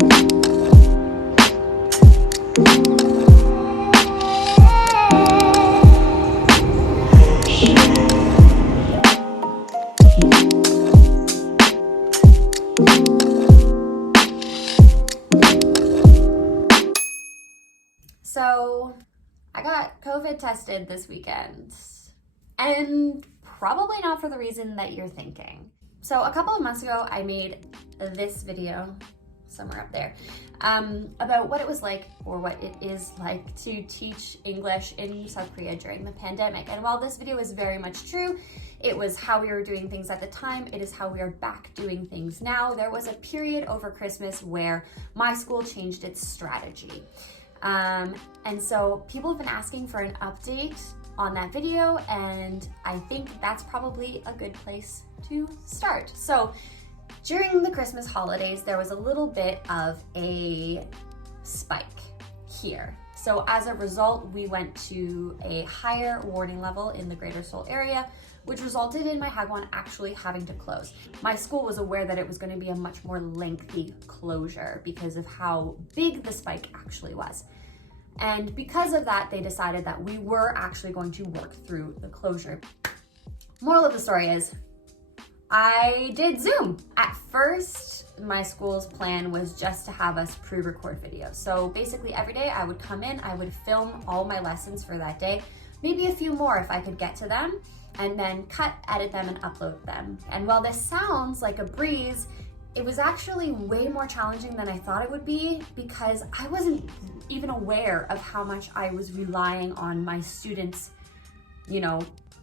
So I got COVID tested this weekend, and probably not for the reason that you're thinking. So a couple of months ago, I made this video, somewhere up there, about what it was like, or what it is like, to teach English in South Korea during the pandemic. And while this video is very much true, it was how we were doing things at the time, it is how we are back doing things now. There was a period over Christmas where my school changed its strategy. And so people have been asking for an update on that video, and I think that's probably a good place to start. So during the Christmas holidays, there was a little bit of a spike here. So as a result, we went to a higher warning level in the greater Seoul area, which resulted in my hagwon actually having to close. My school was aware that it was going to be a much more lengthy closure because of how big the spike actually was. And because of that, they decided that we were actually going to work through the closure. Moral of the story is, I did Zoom. At first, my school's plan was just to have us pre-record videos. So basically every day I would come in, I would film all my lessons for that day, maybe a few more if I could get to them, and then cut, edit them, and upload them. And while this sounds like a breeze, it was actually way more challenging than I thought it would be, because I wasn't even aware of how much I was relying on my students,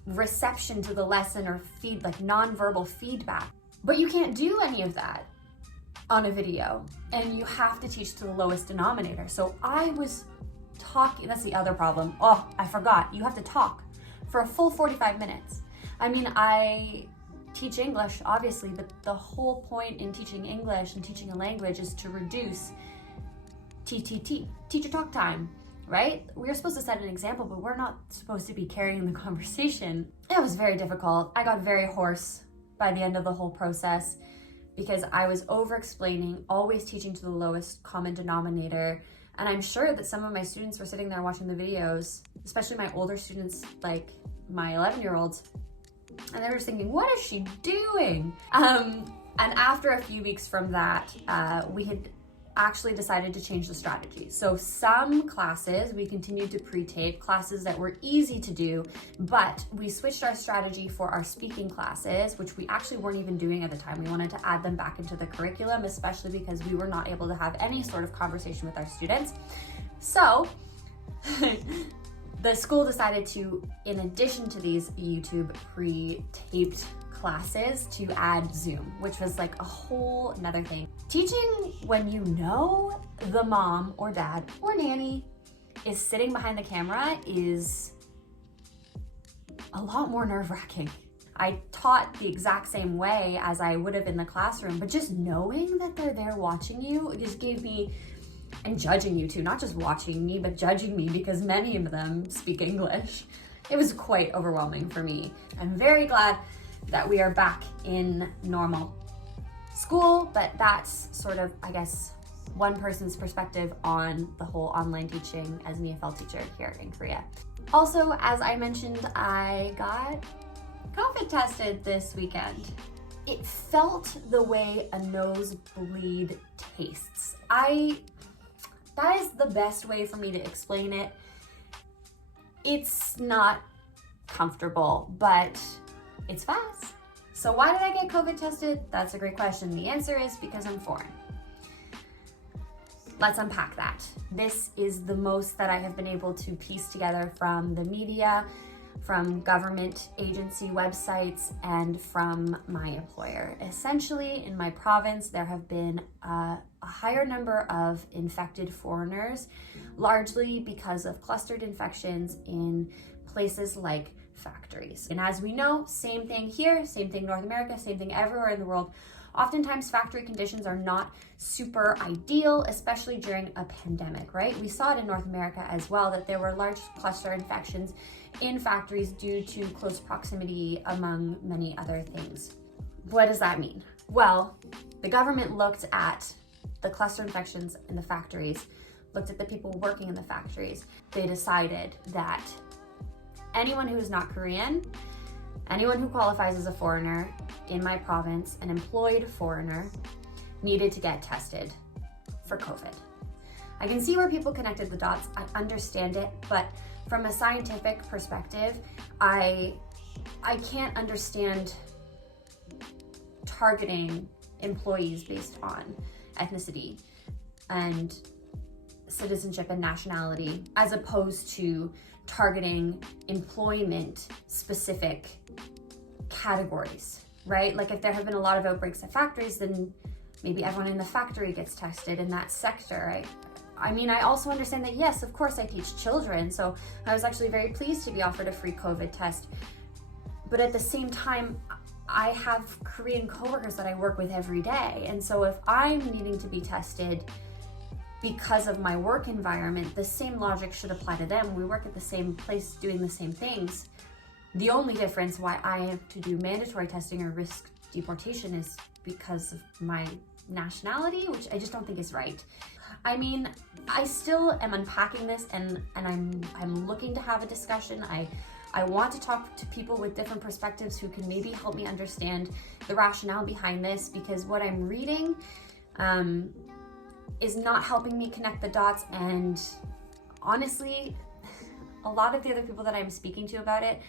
reception to the lesson, or nonverbal feedback. But you can't do any of that on a video, and you have to teach to the lowest denominator. So I was talking, that's the other problem. Oh, I forgot, you have to talk for a full 45 minutes. I mean, I teach English, obviously, but the whole point in teaching English and teaching a language is to reduce TTT, teacher talk time, right? We're supposed to set an example, but we're not supposed to be carrying the conversation. It was very difficult. I got very hoarse by the end of the whole process because I was over-explaining, always teaching to the lowest common denominator. And I'm sure that some of my students were sitting there watching the videos, especially my older students, like my 11-year-olds, and they were just thinking, what is she doing? And after a few weeks from that, we had actually decided to change the strategy. So some classes we continued to pre-tape, classes that were easy to do, but we switched our strategy for our speaking classes, which we actually weren't even doing at the time. We wanted to add them back into the curriculum, especially because we were not able to have any sort of conversation with our students. So the school decided to, in addition to these YouTube pre-taped classes, to add Zoom, which was like a whole another thing. Teaching when you know the mom or dad or nanny is sitting behind the camera is a lot more nerve-wracking. I taught the exact same way as I would have in the classroom, but just knowing that they're there watching you, it just gave me, and judging you too, not just watching me, but judging me, because many of them speak English. It was quite overwhelming for me. I'm very glad that we are back in normal school, but that's sort of, I guess, one person's perspective on the whole online teaching as an EFL teacher here in Korea. Also, as I mentioned, I got COVID tested this weekend. It felt the way a nosebleed tastes. That is the best way for me to explain it. It's not comfortable, but it's fast. So why did I get COVID tested? That's a great question. The answer is because I'm foreign. Let's unpack that. This is the most that I have been able to piece together from the media, from government agency websites, and from my employer. Essentially, in my province, there have been a higher number of infected foreigners, largely because of clustered infections in places like factories. And as we know, same thing here, same thing North America, same thing everywhere in the world. Oftentimes factory conditions are not super ideal, especially during a pandemic, right? We saw it in North America as well, that there were large cluster infections in factories due to close proximity, among many other things. What does that mean? Well, the government looked at the cluster infections in the factories, looked at the people working in the factories. They decided that anyone who is not Korean, anyone who qualifies as a foreigner in my province, an employed foreigner, needed to get tested for COVID. I can see where people connected the dots. I understand it, but from a scientific perspective, I can't understand targeting employees based on ethnicity and citizenship and nationality, as opposed to targeting employment specific categories, right? Like if there have been a lot of outbreaks at factories, then maybe everyone in the factory gets tested in that sector, right? I mean, I also understand that, yes, of course I teach children, so I was actually very pleased to be offered a free COVID test. But at the same time, I have Korean coworkers that I work with every day. And so if I'm needing to be tested because of my work environment, the same logic should apply to them. We work at the same place doing the same things. The only difference why I have to do mandatory testing or risk deportation is because of my nationality, which I just don't think is right. I mean, I still am unpacking this and I'm looking to have a discussion. I want to talk to people with different perspectives who can maybe help me understand the rationale behind this, because what I'm reading is not helping me connect the dots. And honestly, a lot of the other people that I'm speaking to about it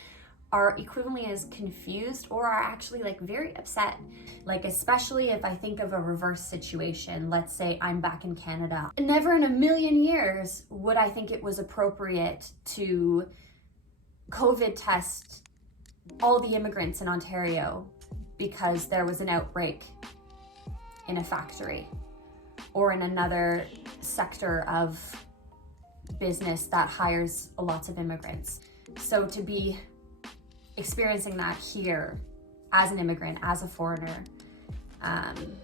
are equivalently as confused or are actually like very upset. Like, especially if I think of a reverse situation, let's say I'm back in Canada. Never in a million years would I think it was appropriate to COVID test all the immigrants in Ontario because there was an outbreak in a factory or in another sector of business that hires lots of immigrants. So to be experiencing that here as an immigrant, as a foreigner, I'm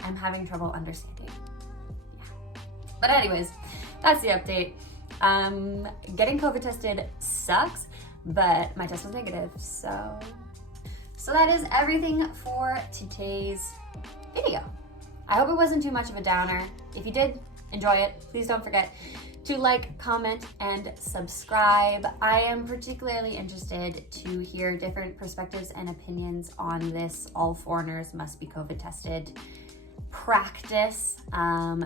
having trouble understanding. Yeah. But anyways, that's the update. Getting COVID tested sucks, but my test was negative, so that is everything for today's video. I hope it wasn't too much of a downer. If you did enjoy it, please don't forget to like, comment, and subscribe. I am particularly interested to hear different perspectives and opinions on this all foreigners must be COVID tested practice.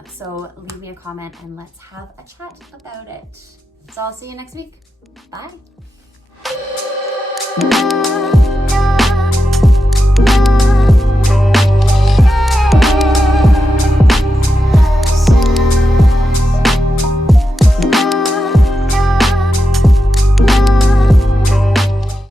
So leave me a comment and let's have a chat about it. So I'll see you next week. Bye.